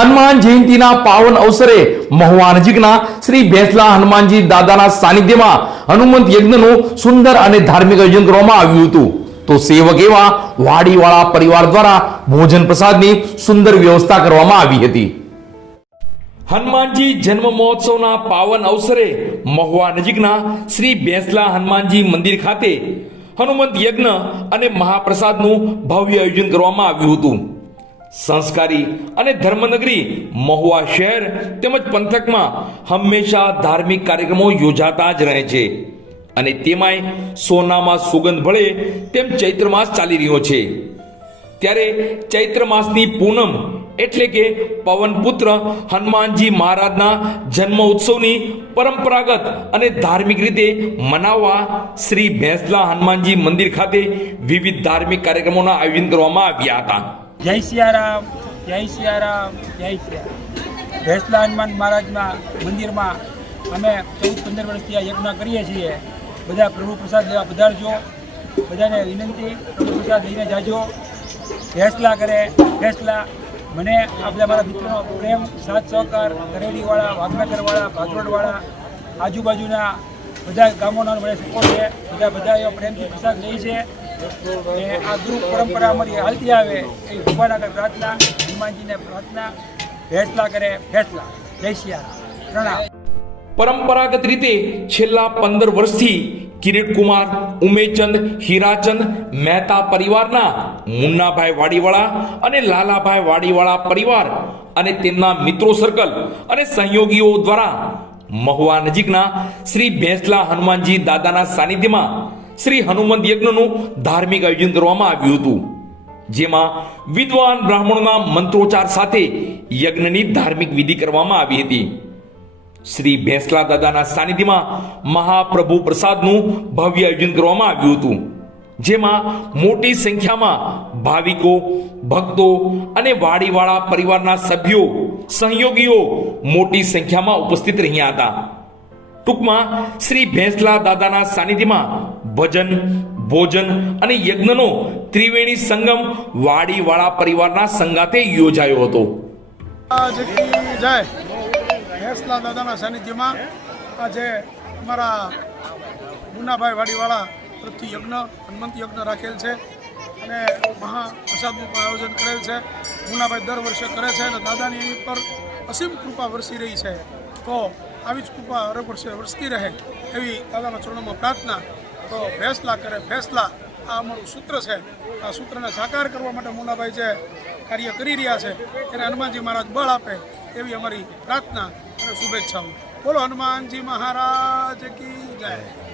હનુમાન જયંતિના પાવન અવસરે મહુવા નજીકના શ્રી ભેંસલા હનુમાનજી દાદાના સાનિધ્યમાં હનુમંત યજ્ઞનું સુંદર અને ધાર્મિક આયોજન કરવામાં આવ્યું હતું. તો સેવક એવા વાડીવાળા પરિવાર દ્વારા ભોજન પ્રસાદની સુંદર વ્યવસ્થા કરવામાં આવી હતી. હનુમાનજી જન્મ મહોત્સવના પાવન અવસરે મહુવા નજીકના શ્રી ભેંસલા હનુમાનજી મંદિર ખાતે હનુમંત યજ્ઞ અને મહાપ્રસાદનું ભવ્ય આયોજન કરવામાં આવ્યું હતું. સંસ્કારી અને ધર્મનગરી મહુવા શહેર તેમજ પંથકમાં હંમેશા ધાર્મિક કાર્યક્રમો યોજાતા જ રહે છે. અને તેમાંય સોનામાં સુગંધ ભળે તેમ ચૈત્ર માસ ચાલી રહ્યો છે. ત્યારે ચૈત્ર માસની પૂનમ એટલે કે પવનપુત્ર હનુમાનજી મહારાજના જન્મ ઉત્સવની પરંપરાગત અને ધાર્મિક રીતે મનાવવા શ્રી ભેંસલા હનુમાનજી મંદિર ખાતે વિવિધ ધાર્મિક કાર્યક્રમોના આયોજન કરવામાં આવ્યા હતા. જય સિયારામ જય સિયારામ જય સિયારામ ભેસલા હનુમાન મહારાજના મંદિરમાં અમે ચૌદ પંદર વર્ષથી આ યજ્ઞ કરીએ છીએ. બધા પ્રભુ પ્રસાદ લેવા પધારજો. બધાને વિનંતી, પ્રભુ પ્રસાદ લઈને જાજો. ફેસલા કરે ફેસલા મને આ બધા મારા મિત્રોનો પ્રેમ, સાથ, સહકાર, કરેડીવાળા, વાઘનગરવાળા ભાગરોડવાળા આજુબાજુના બધા ગામોના મને સપોર્ટ છે. બધા બધા એવા પ્રેમથી પ્રસાદ લે છે. અને આ ગુરુ પરંપરા અમારી હાલતી આવે એ ભગવાન આગળ પ્રાર્થના, હનુમાનજીને પ્રાર્થના ફેસલા કરે ફેસલા જય સિયારામ પ્રણામ. પરંપરાગત રીતે છેલ્લા પંદર વર્ષથી કિરીટકુમાર, ઉમેચંદ, હીરાચંદ, મહેતા પરિવારના મુન્નાભાઈ વાડીવાળા અને લાલાભાઈ વાડીવાળા પરિવાર અને તેમના મિત્રો સર્કલ અને સહયોગીઓ દ્વારા મહુવા નજીકના શ્રી ભેંસલા હનુમાનજી દાદાના સાનિધ્યમાં શ્રી હનુમંત યજ્ઞનું ધાર્મિક આયોજન કરવામાં આવ્યું હતું, જેમાં વિદ્વાન બ્રાહ્મણોના મંત્રોચ્ચાર સાથે યજ્ઞની ધાર્મિક વિધિ કરવામાં આવી હતી. શ્રી ભેંસલા દાદાના સાનિધ્યમાં મહાપ્રભુ પ્રસાદનું ભવ્ય આયોજન કરવામાં આવ્યું હતું, જેમાં મોટી સંખ્યામાં ભાવિકો, ભક્તો અને વાડીવાળા પરિવારના સભ્યો, સહયોગીઓ મોટી સંખ્યામાં ઉપસ્થિત રહ્યા હતા. ટૂંકમાં શ્રી ભેંસલા દાદાના સાનિધ્યમાં ભજન, ભોજન અને યજ્ઞનો ત્રિવેણી સંગમ વાડીવાળા પરિવારના સંગાતે યોજાયો હતો. જય. ભેંસલા દાદાના સાનિધ્યમાં આજે અમારા મુન્નાભાઈ વાડીવાળા તરફથી યજ્ઞ, હનુમંત યજ્ઞ રાખેલ છે અને મહાપ્રસાદનું પણ આયોજન કરેલ છે. મુન્નાભાઈ દર વર્ષે કરે છે અને દાદાની એની પર અસીમ કૃપા વરસી રહી છે. તો આવી જ કૃપા હર વર્ષે વરસતી રહે એવી દાદાના ચરણોમાં પ્રાર્થના. તો ફેસલા કરે, ફેસલા. આ અમારું સૂત્ર છે. આ સૂત્રને સાકાર કરવા માટે મુન્નાભાઈ જે કાર્ય કરી રહ્યા છે, એને હનુમાનજી મહારાજ બળ આપે એવી અમારી પ્રાર્થના અને શુભેચ્છાઓ. બોલો, હનુમાનજી મહારાજ કી જય.